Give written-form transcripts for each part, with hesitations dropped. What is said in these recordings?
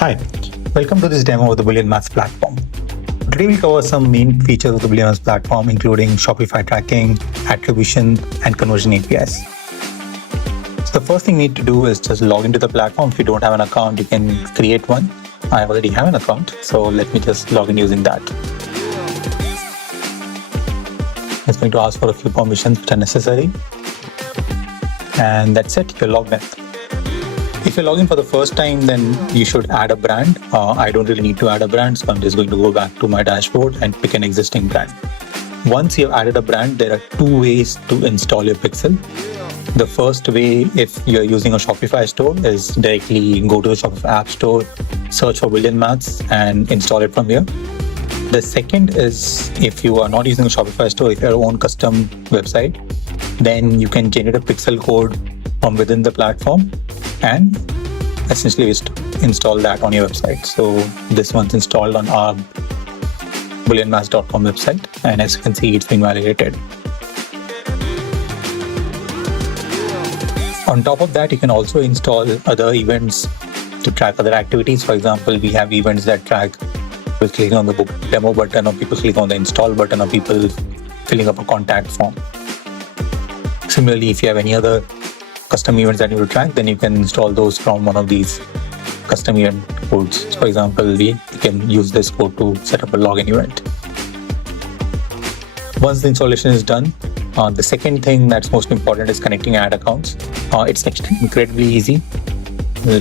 Hi, welcome to this demo of the BooleanMaths platform. Today we'll cover some main features of the BooleanMaths platform, including Shopify tracking, attribution, and conversion APIs. So the first thing you need to do is just log into the platform. If you don't have an account, you can create one. I already have an account, so let me just log in using that. It's going to ask for a few permissions which are necessary. And that's it, you're logged in. If you're logging for the first time, then you should add a brand. I don't really need to add a brand, so I'm just going to go back to my dashboard and pick an existing brand. Once you've added a brand, there are two ways to install your pixel. The first way, if you're using a Shopify store, is directly go to the Shopify App Store, search for BooleanMaths and install it from here. The second is, if you are not using a Shopify store, if you have your own custom website, then you can generate a pixel code from within the platform and essentially install that on your website. So this one's installed on our BooleanMaths.com website, and as you can see, it's being validated. On top of that, you can also install other events to track other activities. For example, we have events that track people clicking on the book demo button, or people clicking on the install button, or people filling up a contact form. Similarly, if you have any other custom events that you will track, then you can install those from one of these custom event codes. So for example, we can use this code to set up a login event. Once the installation is done, the second thing that's most important is connecting ad accounts. It's actually incredibly easy.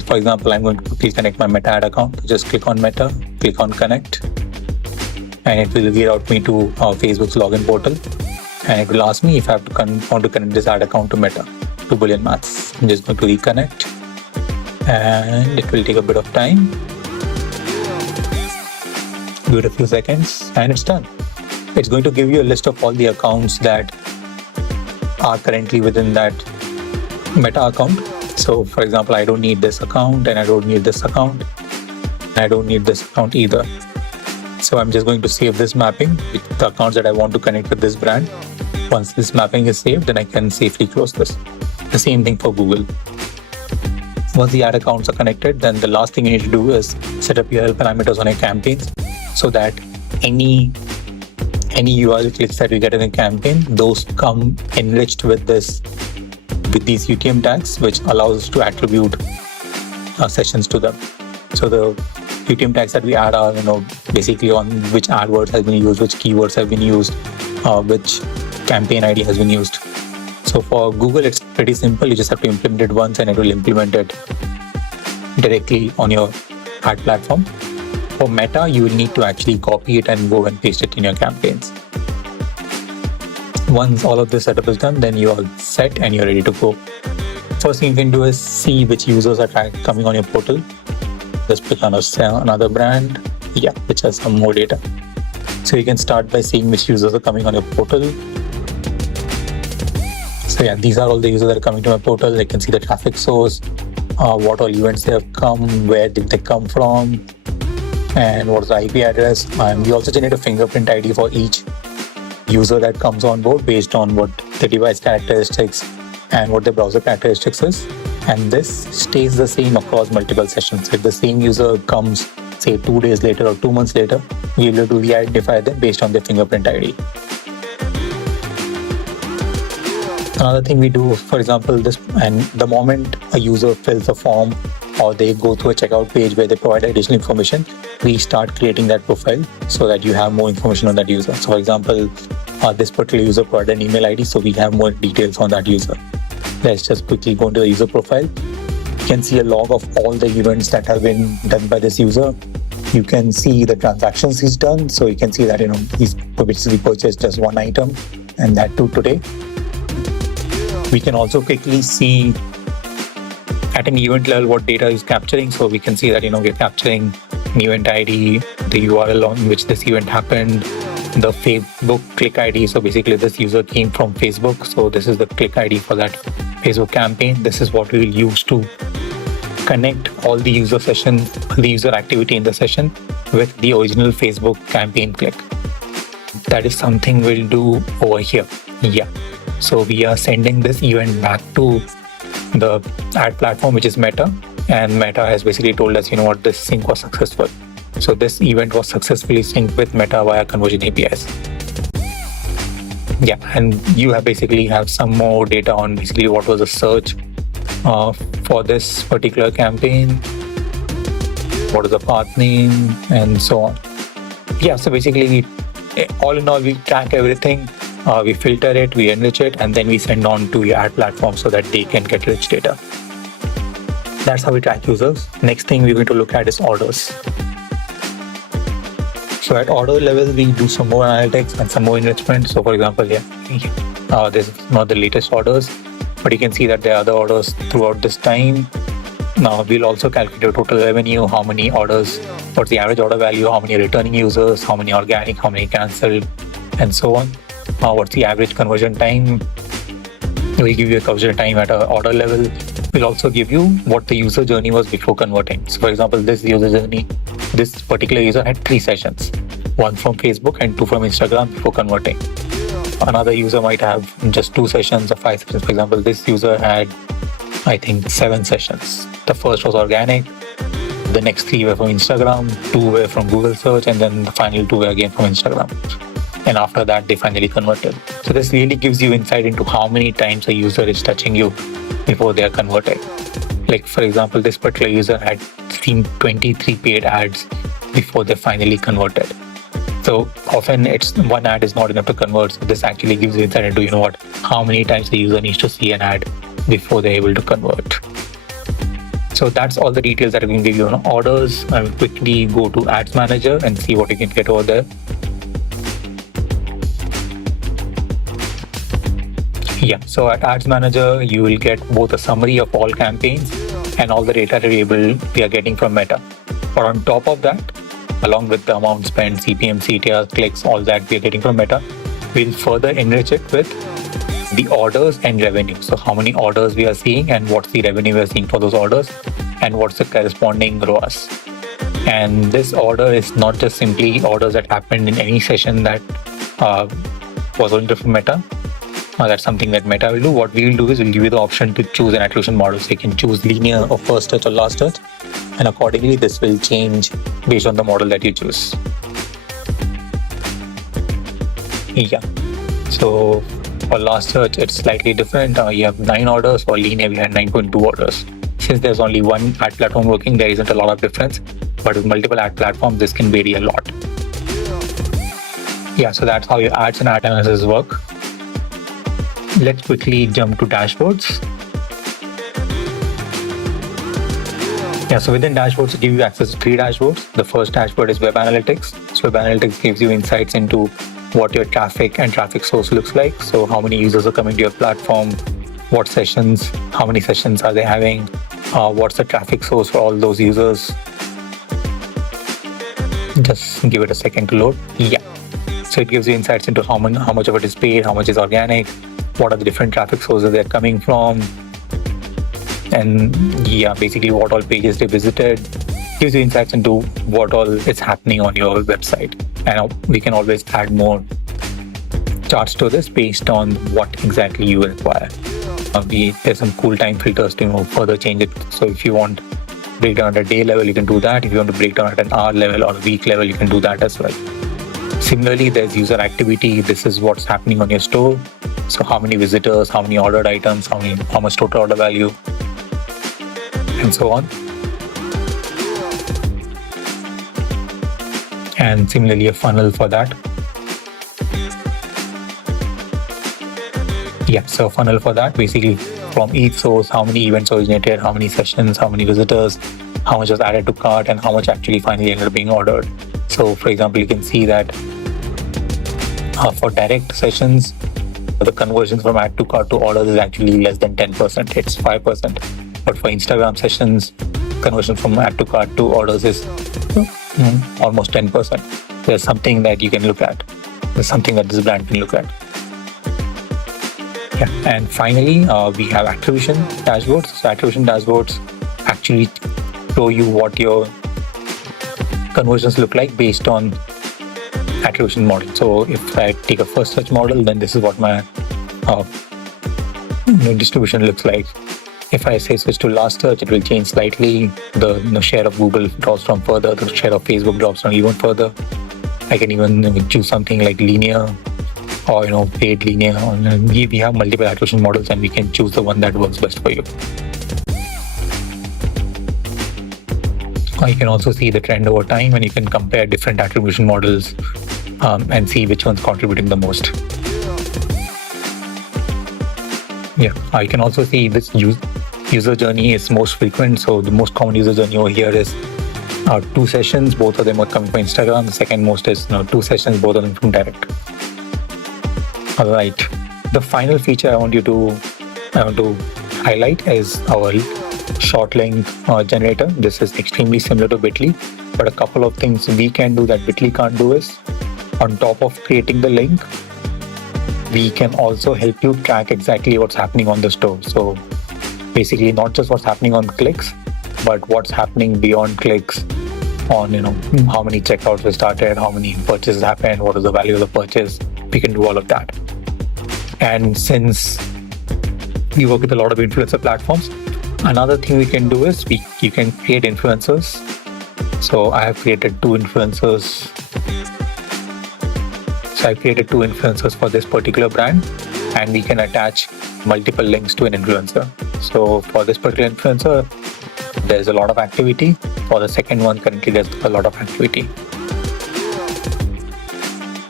For example, I'm going to quickly connect my Meta ad account. Just click on Meta, click on connect, and it will reroute me to Facebook's login portal. And it will ask me if I have to want to connect this ad account to Meta, to BooleanMaths. I'm just going to reconnect, and it will take a bit of time. Give it a few seconds, and it's done. It's going to give you a list of all the accounts that are currently within that Meta account. So for example, I don't need this account, and I don't need this account, and I don't need this account either. So I'm just going to save this mapping with the accounts that I want to connect with this brand. Once this mapping is saved, then I can safely close this. The same thing for Google. Once the ad accounts are connected, then the last thing you need to do is set up URL parameters on your campaigns, so that any URL clicks that you get in a campaign, those come enriched with these UTM tags, which allows us to attribute sessions to them. So the UTM tags that we add are, basically on which AdWords has been used, which keywords have been used, which campaign ID has been used. So for Google, it's pretty simple. You just have to implement it once, and it will implement it directly on your ad platform. For Meta, you will need to actually copy it and go and paste it in your campaigns. Once all of this setup is done, then you are set and you're ready to go. First thing you can do is see which users are coming on your portal. Just pick on another brand, which has some more data. So you can start by seeing which users are coming on your portal. So these are all the users that are coming to my portal. I can see the traffic source, what all events they have come, where did they come from, and what's the IP address. And we also generate a fingerprint ID for each user that comes on board based on what the device characteristics and what the browser characteristics is. And this stays the same across multiple sessions. If the same user comes, say 2 days later or 2 months later, we'll be able to re-identify them based on their fingerprint ID. Another thing we do, for example, the moment a user fills a form or they go to a checkout page where they provide additional information, we start creating that profile so that you have more information on that user. So for example, this particular user provided an email ID, so we have more details on that user. Let's just quickly go into the user profile. You can see a log of all the events that have been done by this user. You can see the transactions he's done. So you can see that, he's basically purchased just one item, and that too today. We can also quickly see at an event level what data is capturing. So we can see that, we're capturing an event ID, the URL on which this event happened, the Facebook click ID. So basically this user came from Facebook. So this is the click ID for that Facebook campaign. This is what we will use to connect all the user session, the user activity in the session with the original Facebook campaign click. That is something we'll do over here. So we are sending this event back to the ad platform, which is Meta, and Meta has basically told us, what, this sync was successful. So this event was successfully synced with Meta via conversion APIs. Yeah, and you basically have some more data on basically what was the search for this particular campaign, what is the path name, and so on. Yeah, so basically, all in all, we track everything, we filter it, we enrich it, and then we send on to your ad platform so that they can get rich data. That's how we track users. Next thing we're going to look at is orders. So at order level, we do some more analytics and some more enrichment. So for example, this is not the latest orders, but you can see that there are other orders throughout this time. Now we'll also calculate your total revenue, how many orders, what's the average order value, how many returning users, how many organic, how many cancelled, and so on. What's the average conversion time? We'll give you a conversion time at an order level. We'll also give you what the user journey was before converting. So for example, this user journey, this particular user had 3 sessions, 1 from Facebook and 2 from Instagram before converting. Another user might have just 2 sessions or 5 sessions. For example, this user had, I think, 7 sessions. The first was organic, the next 3 were from Instagram, 2 were from Google search, and then the final 2 were again from Instagram. And after that, they finally converted. So this really gives you insight into how many times a user is touching you before they are converted. Like for example, this particular user had seen 23 paid ads before they finally converted. So often it's one ad is not enough to convert. So this actually gives you insight into, how many times the user needs to see an ad before they're able to convert. So that's all the details that I can give you on orders. I will quickly go to Ads Manager and see what you can get over there. Yeah, so at Ads Manager, you will get both a summary of all campaigns and all the data we are getting from Meta. But on top of that, along with the amount spent, CPM, CTR, clicks, all that we are getting from Meta, we'll further enrich it with the orders and revenue. So how many orders we are seeing and what's the revenue we are seeing for those orders and what's the corresponding ROAS. And this order is not just simply orders that happened in any session that was only from Meta. That's something that Meta will do. What we will do is we'll give you the option to choose an attribution model. So you can choose linear or first touch or last touch. And accordingly, this will change based on the model that you choose. Yeah. So for last touch, it's slightly different. You have 9 orders. For linear, we had 9.2 orders. Since there's only one ad platform working, there isn't a lot of difference. But with multiple ad platforms, this can vary a lot. Yeah, so that's how your ads and ad analysis work. Let's quickly jump to dashboards. Yeah, so within dashboards, it gives you access to 3 dashboards. The first dashboard is Web Analytics. So Web Analytics gives you insights into what your traffic and traffic source looks like. So how many users are coming to your platform, what sessions, how many sessions are they having, what's the traffic source for all those users. Just give it a second to load. Yeah. So it gives you insights into how much of it is paid, how much is organic, what are the different traffic sources they're coming from, and basically what all pages they visited. Gives you insights into what all is happening on your website. And we can always add more charts to this based on what exactly you require. There's some cool time filters to further change it. So if you want breakdown at a day level, you can do that. If you want to break down at an hour level or a week level, you can do that as well. Similarly, there's user activity. This is what's happening on your store. So how many visitors, how many ordered items, how much total order value, and so on. And similarly, a funnel for that. Yeah, so a funnel for that, basically from each source, how many events originated, how many sessions, how many visitors, how much was added to cart, and how much actually finally ended up being ordered. So for example, you can see that for direct sessions, the conversions from add to cart to orders is actually less than 10%. It's 5%. But for Instagram sessions, conversion from add to cart to orders is almost 10%. There's something that you can look at. There's something that this brand can look at. Yeah. And finally, we have attribution dashboards. So attribution dashboards actually show you what your conversions look like based on attribution model. So if I take a first search model, then this is what my distribution looks like. If I say switch to last search, it will change slightly. The share of Google drops from further. The share of Facebook drops from even further. I can even choose something like linear or paid linear. We have multiple attribution models, and we can choose the one that works best for you. You can also see the trend over time, and you can compare different attribution models and see which one's contributing the most. Yeah, you can also see this user journey is most frequent. So the most common user journey over here is 2 sessions. Both of them are coming from Instagram. The second most is 2 sessions, both of them from direct. All right. The final feature I want to highlight is our short link generator. This is extremely similar to Bitly, but a couple of things we can do that Bitly can't do is, on top of creating the link, we can also help you track exactly what's happening on the store. So basically not just what's happening on clicks, but what's happening beyond clicks on how many checkouts were started, how many purchases happened, what is the value of the purchase. We can do all of that. And since we work with a lot of influencer platforms, another thing we can do is you can create influencers. So I have created 2 influencers. For this particular brand, and we can attach multiple links to an influencer. So for this particular influencer, there's a lot of activity. For the second one, currently there's a lot of activity.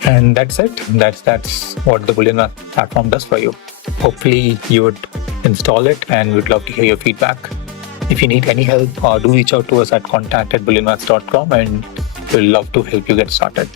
And that's it. That's what the BooleanMaths platform does for you. Hopefully you would install it, and we'd love to hear your feedback. If you need any help, do reach out to us at contact@BooleanMaths.com, and we'll love to help you get started.